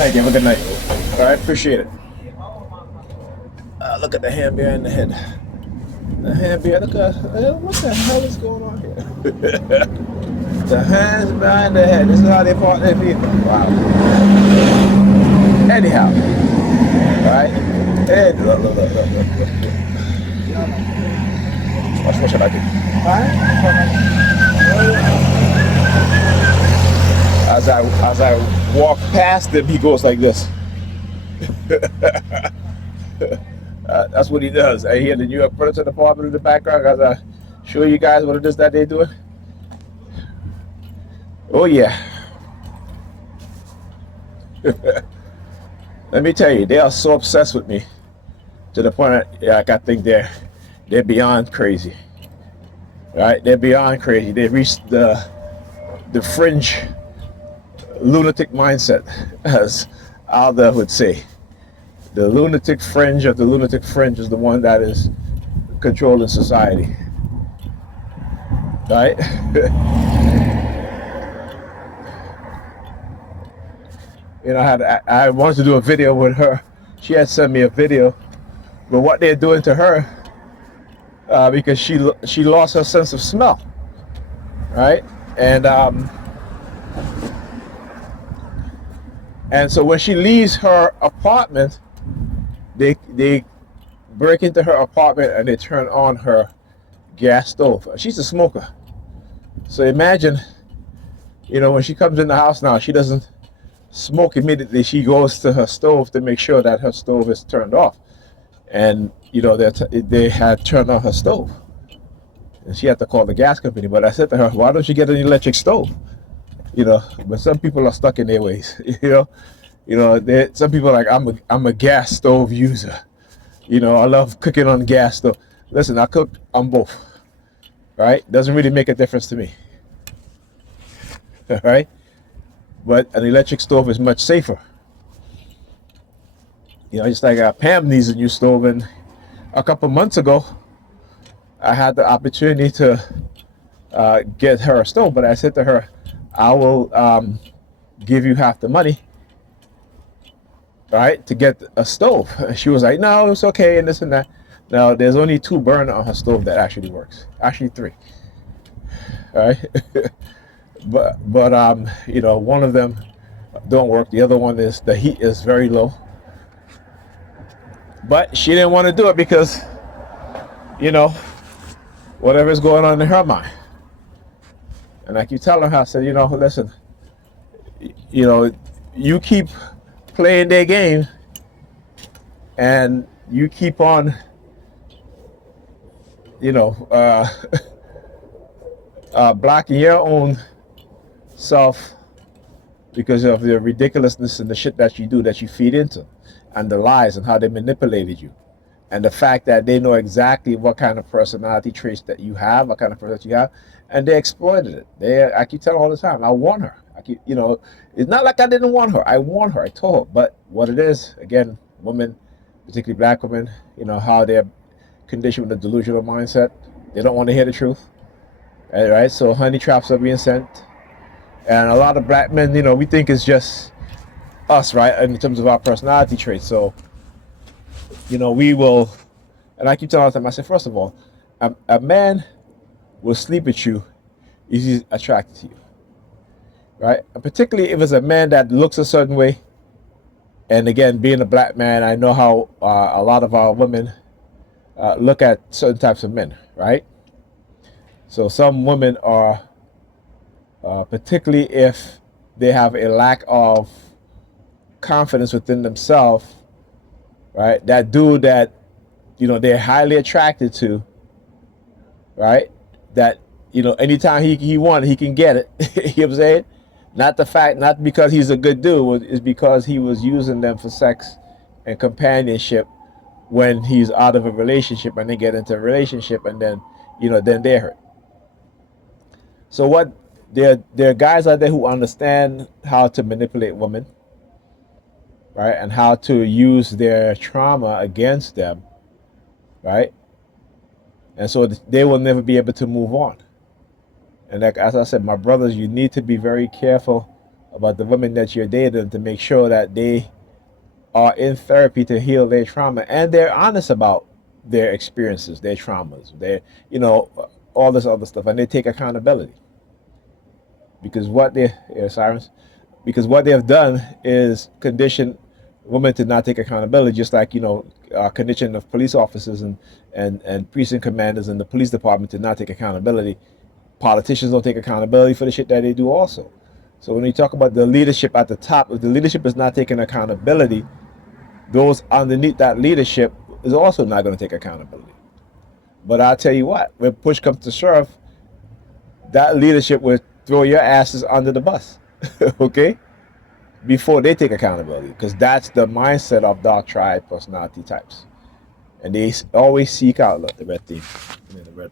Thank you. Have a good night. All right, appreciate it. Look at the hand behind the head. The hand behind. Look at what the hell is going on here? The hands behind the head. This is how they part their people. Wow. Anyhow, all right. Hey, look. What should I do? As I walk past him, he goes like this. That's what he does. I hear the New York Predators Department in the background. As I show you guys what it is that they're doing. Oh yeah. Let me tell you, they are so obsessed with me to the point that I think they're beyond crazy. Right? They're beyond crazy. They've reached the fringe lunatic mindset, as Alda would say. The lunatic fringe of the lunatic fringe is the one that is controlling society. Right? You know, I wanted to do a video with her. She had sent me a video, but what they're doing to her, because she lost her sense of smell, right? And so when she leaves her apartment, they break into her apartment and they turn on her gas stove. She's a smoker, so imagine, you know, when she comes in the house now, she doesn't smoke immediately. She goes to her stove to make sure that her stove is turned off, and you know they had turned on her stove, and she had to call the gas company. But I said to her, why don't you get an electric stove? You know, but some people are stuck in their ways. You know, some people are like, I'm a gas stove user. You know, I love cooking on gas stove. Listen, I cook on both. Right? Doesn't really make a difference to me. Right? But an electric stove is much safer. You know, just like Pam needs a new stove, and a couple months ago, I had the opportunity to get her a stove, but I said to her, I will give you half the money, right, to get a stove. And she was like, no, it's okay, and this and that. Now, there's only 2 burners on her stove that actually works. Actually 3. All right? but you know, one of them don't work. The other one is, the heat is very low. But she didn't want to do it because, you know, whatever's going on in her mind. And I keep telling her, I said, you know, listen, you know, you keep playing their game and you keep on, you know, blocking your own self because of the ridiculousness and the shit that you do, that you feed into, and the lies and how they manipulated you, and the fact that they know exactly what kind of personality traits that you have, what kind of person that you have, and they exploited it. I keep telling her all the time, I warn her. You know, it's not like I didn't warn her. I warned her. I told her. But what it is, again, women, particularly black women, you know, how they're conditioned with a delusional mindset. They don't want to hear the truth. All right? So honey traps are being sent. And a lot of black men, you know, we think it's just us, right, in terms of our personality traits. So, you know, we will, and I keep telling them, I said, first of all, a man will sleep with you if he's attracted to you, right? And particularly if it's a man that looks a certain way. And again, being a black man, I know how a lot of our women look at certain types of men, right? So some women are, particularly if they have a lack of confidence within themselves, right? That dude that, you know, they're highly attracted to, right? That, you know, anytime he wants, he can get it. You know what I'm saying? Not because he's a good dude, it's because he was using them for sex and companionship when he's out of a relationship, and they get into a relationship, and then, you know, then they're hurt. So what, there are guys out there who understand how to manipulate women, right, and how to use their trauma against them, right, and so they will never be able to move on. And like, as I said, my brothers, you need to be very careful about the women that you're dating, to make sure that they are in therapy to heal their trauma, and they're honest about their experiences, their traumas, their, all this other stuff, and they take accountability. Because what they, sirens, because what they have done is condition women to not take accountability, just like, condition of police officers and precinct commanders in the police department to not take accountability. Politicians don't take accountability for the shit that they do also. So when you talk about the leadership at the top, if the leadership is not taking accountability, those underneath that leadership is also not going to take accountability. But I'll tell you what, when push comes to shove, that leadership will throw your asses under the bus, okay? Before they take accountability, because that's the mindset of dark tribe personality types. And they always seek out, look, the red theme, the red,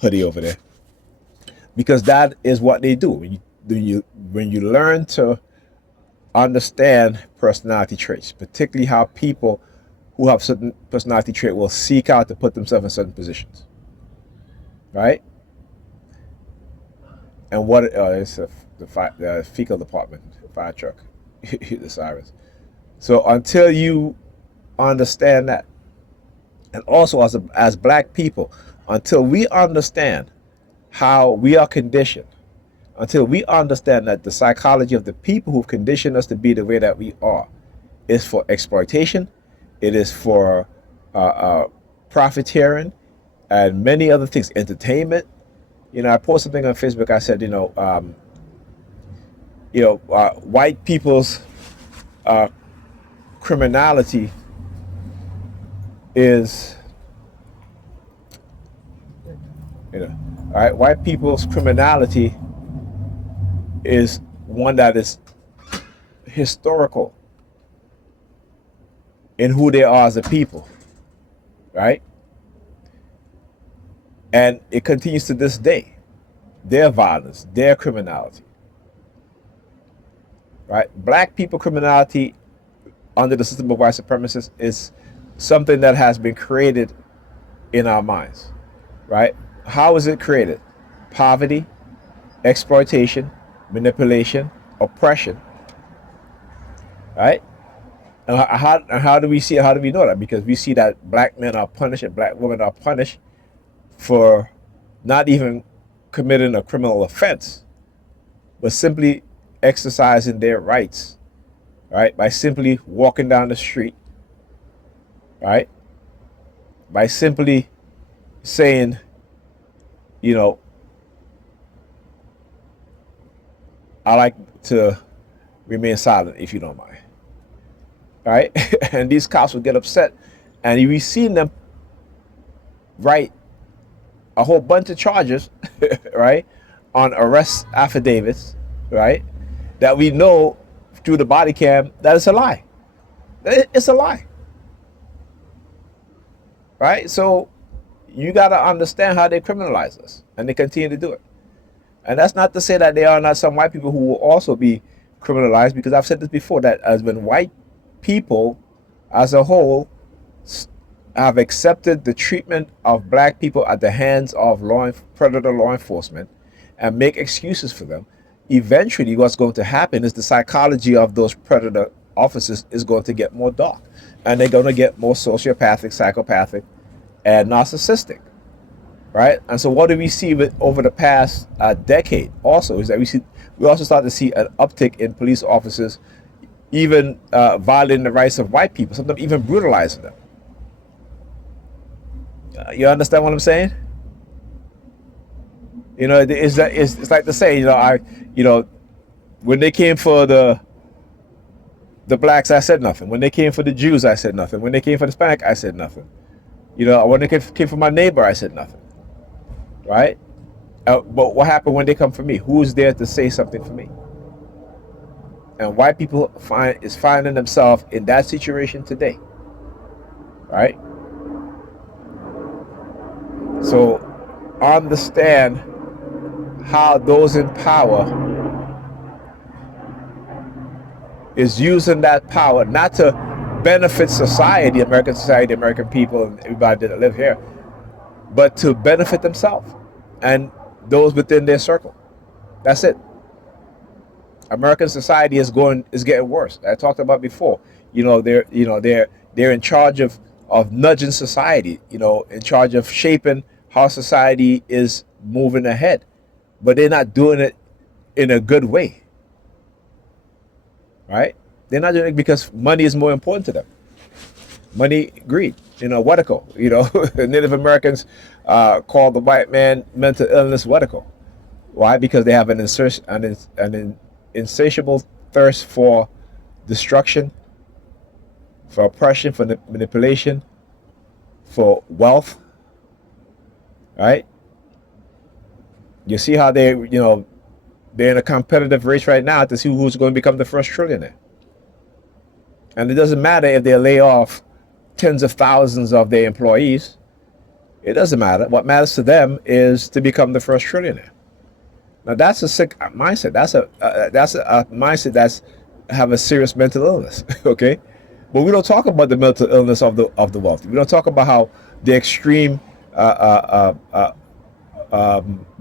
hoodie over there. Because that is what they do. When you learn to understand personality traits, particularly how people who have certain personality trait will seek out to put themselves in certain positions, right? And what it's the fecal department, fire truck, the sirens. So until you understand that, and also as black people, until we understand how we are conditioned, until we understand that the psychology of the people who've conditioned us to be the way that we are is for exploitation, it is for profiteering, and many other things, entertainment. I posted something on Facebook. I said, white people's criminality is, all right, white people's criminality is one that is historical in who they are as a people, right? And it continues to this day. Their violence, their criminality, right? Black people criminality under the system of white supremacists is something that has been created in our minds, right? How is it created? Poverty, exploitation, manipulation, oppression, right? And how do we see it? How do we know that? Because we see that black men are punished and black women are punished for not even committing a criminal offense, but simply exercising their rights, right? By simply walking down the street, right? By simply saying, I like to remain silent if you don't mind, right? And these cops would get upset, and we've seen them write a whole bunch of charges, right, on arrest affidavits, right, that we know through the body cam that it's a lie. It's a lie, right? So you got to understand how they criminalize us, and they continue to do it. And that's not to say that there are not some white people who will also be criminalized, because I've said this before, that as when white people as a whole have accepted the treatment of black people at the hands of predator law enforcement and make excuses for them, eventually what's going to happen is the psychology of those predator officers is going to get more dark, and they're going to get more sociopathic, psychopathic, and narcissistic, right? And so what do we see over the past decade also is that we also start to see an uptick in police officers even violating the rights of white people, sometimes even brutalizing them. You understand what I'm saying? It's like to say, when they came for the blacks, I said nothing. When they came for the Jews, I said nothing. When they came for the Hispanic, I said nothing. When they came for my neighbor, I said nothing. Right? But what happened when they come for me? Who's there to say something for me? And white people finding themselves in that situation today. Right? So understand how those in power is using that power not to benefit society, American society, American people, and everybody that live here, but to benefit themselves and those within their circle. That's it. American society is getting worse. I talked about before. They're in charge of nudging society. In charge of shaping how society is moving ahead, but they're not doing it in a good way, right? They're not doing it because money is more important to them. Money, greed. Wetico. Native Americans call the white man mental illness wetico. Why? Because they have an insatiable thirst for destruction, for oppression, for manipulation, for wealth. Right? You see how they're in a competitive race right now to see who's going to become the first trillionaire. And it doesn't matter if they lay off tens of thousands of their employees. It doesn't matter. What matters to them is to become the first trillionaire. Now that's a sick mindset. That's a mindset that's have a serious mental illness. Okay, but we don't talk about the mental illness of the wealthy. We don't talk about how the extreme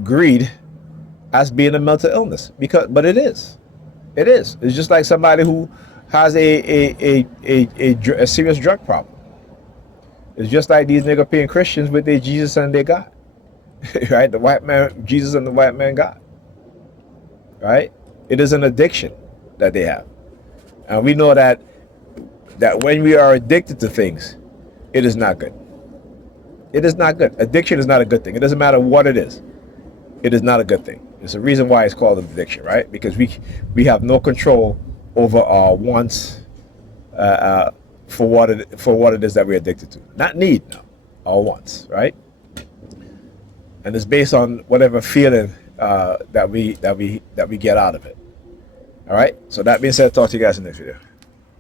greed as being a mental illness, but it is. It is. It's just like somebody who has a serious drug problem. It's just like these nigger paying Christians with their Jesus and their God. Right? The white man, Jesus and the white man God. Right? It is an addiction that they have. And we know that when we are addicted to things, it is not good. It is not good. Addiction is not a good thing. It doesn't matter what it is. It is not a good thing. It's a reason why it's called an addiction, right? Because we have no control over our wants for what it is that we're addicted to. Not need, no. Our wants, right? And it's based on whatever feeling that we get out of it. All right. So that being said, talk to you guys in the next video.